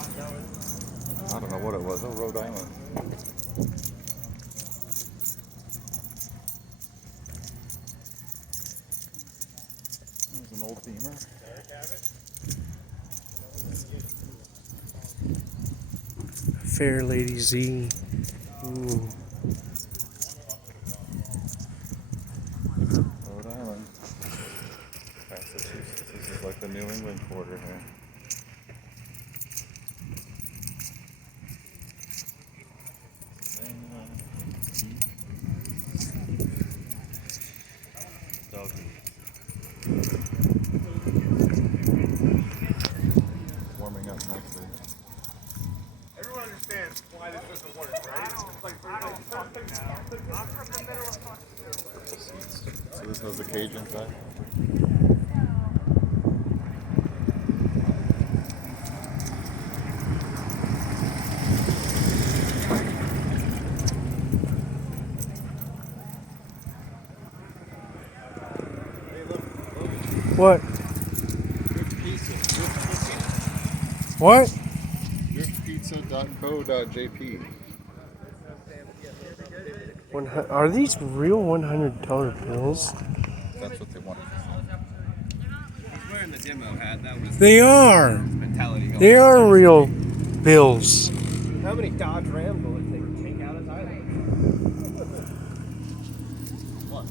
I don't know what it was. Oh, Rhode Island. There's an old Beamer. Fair Lady Z. Ooh. Rhode Island. Massachusetts. This is like the New England quarter here. Warming up nicely. Everyone understands why this doesn't work, right? So this has a cage inside? What? What? Driftpizza.co.jp. Are these real $100 bills? That's what they want. He's wearing the demo hat. That was They are. mentality going. They are real bills. How many Dodge Ram bullets they would take out his island? What?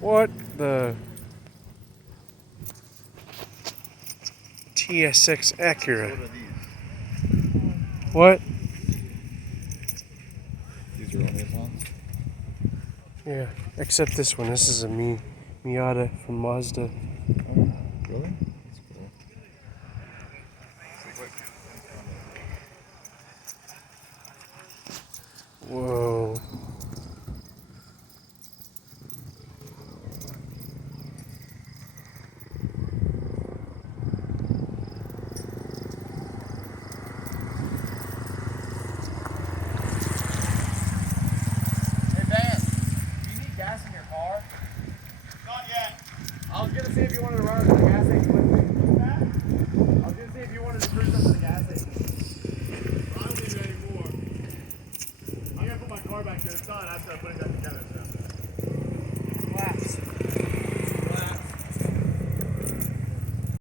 What the TSX Acura? What? These are only ones. Yeah, except this one. This is a Miata from Mazda. Oh, really? That's cool. Whoa. I was gonna see if you wanted to run up to the gas station with me. What's that? I was gonna see if you wanted to cruise up to the gas station. I don't need it anymore. I'm gonna put my car back there. It's not. I have to put it back together.